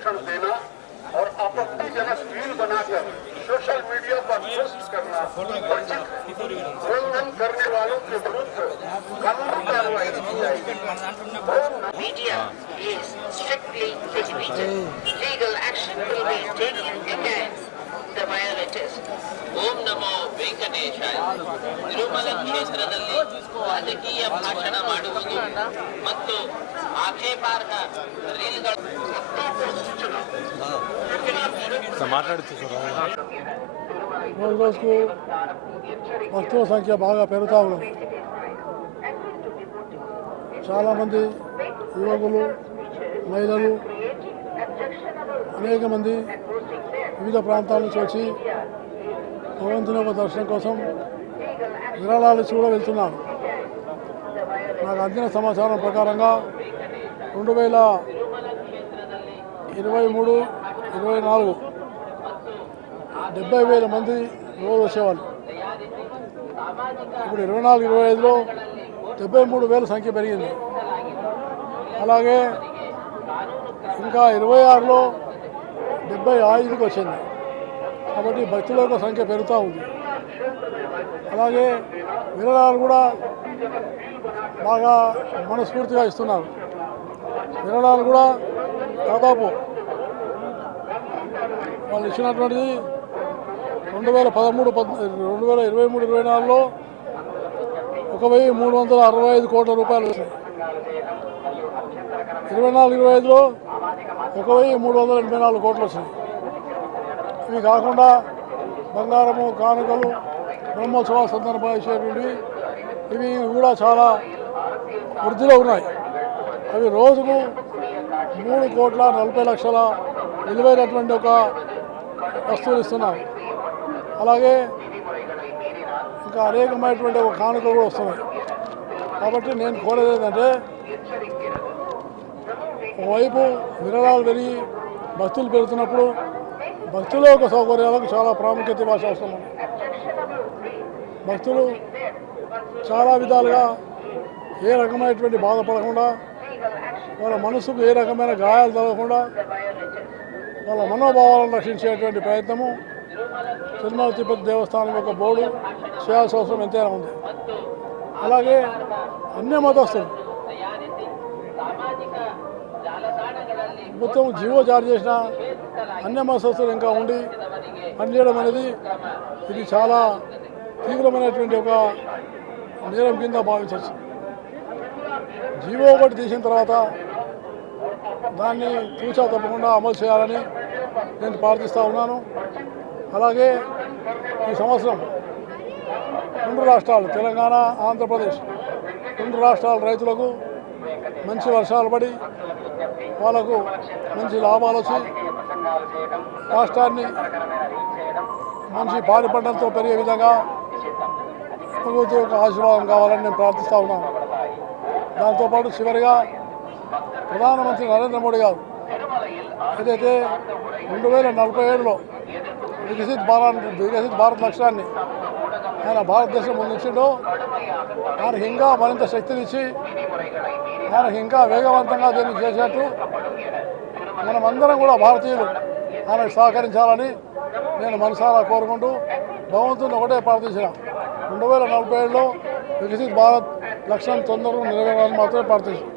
भाषण देना और आपत्तिजनक रील बनाकर सोशल मीडिया पर पोस्ट करना उचित उल्लंघन करने वालों के विरुद्ध कानूनी कार्रवाई की जाएगी। Media is strictly prohibited. Legal action will be taken against the violators. ಓಂ ನಮೋ ವೆಂಕಟೇಶಾಯ. ತಿರುಮಲ ಕ್ಷೇತ್ರದಲ್ಲಿ ರಾಜಕೀಯ ಭಾಷಣ ಮಾಡುವುದು ಮತ್ತು ಆಕ್ಷೇಪಾರ್ಹ ರೀಲ್ಗಳು రోజు రోజుకు భక్తుల సంఖ్య బాగా పెరుగుతూ ఉన్నది. చాలామంది యువకులు, మహిళలు, అనేక మంది వివిధ ప్రాంతాల నుంచి వచ్చి భగవంతుని యొక్క దర్శనం కోసం విరాళాలు కూడా వెళ్తున్నారు. నాకు అందిన సమాచారం ప్రకారంగా 2023, 24 70,000 మంది రోజు వచ్చేవాళ్ళు. ఇప్పుడు 24, 25లో 73,000 సంఖ్య పెరిగింది. అలాగే ఇంకా 26లో 75కి వచ్చింది. కాబట్టి భక్తుల యొక్క సంఖ్య పెరుగుతూ ఉంది. అలాగే విరాళాలు కూడా బాగా మనస్ఫూర్తిగా ఇస్తున్నారు. విరాళాలు కూడా దాదాపు వాళ్ళు ఇచ్చినటువంటిది 2023-24లో 1,365 కోట్ల రూపాయలు వచ్చినాయి. 24-25లో 1,384 కోట్లు వచ్చినాయి. ఇవి కాకుండా బంగారము, కానుకలు, బ్రహ్మోత్సవాల సందర్భంగా ఇచ్చేటువంటివి ఇవి కూడా చాలా వృద్ధిలో ఉన్నాయి. అవి రోజుకు 3,40,00,000 విలువైనటువంటి ఒక వస్తువులు ఇస్తున్నారు. అలాగే ఇంకా అనేకమైనటువంటి ఒక కానుకలు కూడా వస్తున్నాయి. కాబట్టి నేను కోరేది ఏంటంటే, ఒకవైపు విరాళాలు పెరిగి భక్తులు పెరుగుతున్నప్పుడు భక్తుల యొక్క సౌకర్యాలకు చాలా ప్రాముఖ్యత ఇవ్వాల్సిన అవసరం ఉంది. భక్తులు చాలా విధాలుగా ఏ రకమైనటువంటి బాధపడకుండా, వాళ్ళ మనసుకు ఏ రకమైన గాయాలు తగలకుండా వాళ్ళ మనోభావాలను రక్షించేటువంటి ప్రయత్నము తిరుమల తిరుపతి దేవస్థానం యొక్క బోర్డు చేయాల్సిన అవసరం ఎంతైనా ఉంది. అలాగే అన్ని మతస్థులు మొత్తం జీవో జారీ చేసిన అన్ని మతస్థులు ఇంకా ఉండి పనిచేయడం అనేది ఇది చాలా తీవ్రమైనటువంటి ఒక నేరం కింద భావించవచ్చు. జీవో ఒకటి తీసిన తర్వాత దాన్ని తూచా తప్పకుండా అమలు చేయాలని నేను ప్రార్థిస్తూ ఉన్నాను. అలాగే ఈ సంవత్సరం 2 రాష్ట్రాలు తెలంగాణ, ఆంధ్రప్రదేశ్ 2 రాష్ట్రాల రైతులకు మంచి వర్షాలు పడి వాళ్ళకు మంచి లాభాలు వచ్చి రాష్ట్రాన్ని మంచి పాడి పంటలతో పెరిగే విధంగా ప్రభుత్వం యొక్క ఆశీర్వాదం కావాలని నేను ప్రార్థిస్తూ ఉన్నాను. దాంతోపాటు చివరిగా ప్రధానమంత్రి నరేంద్ర మోడీ గారు ఏదైతే 2047లో వికసిత్ భారత్ లక్ష్యాన్ని ఆయన భారతదేశం ముందుంచిండో ఆయనకి ఇంకా మరింత శక్తినిచ్చి ఆయనకి ఇంకా వేగవంతంగా దీన్ని చేసేట్టు మనమందరం కూడా భారతీయులు ఆయనకు సహకరించాలని నేను మనసారా కోరుకుంటూ భగవంతుని ఒకటే ప్రార్థించిన 2047లో వికసిత్ భారత్ లక్ష్యం తొందరగా నెరవేరాలని మాత్రమే ప్రార్థించాను.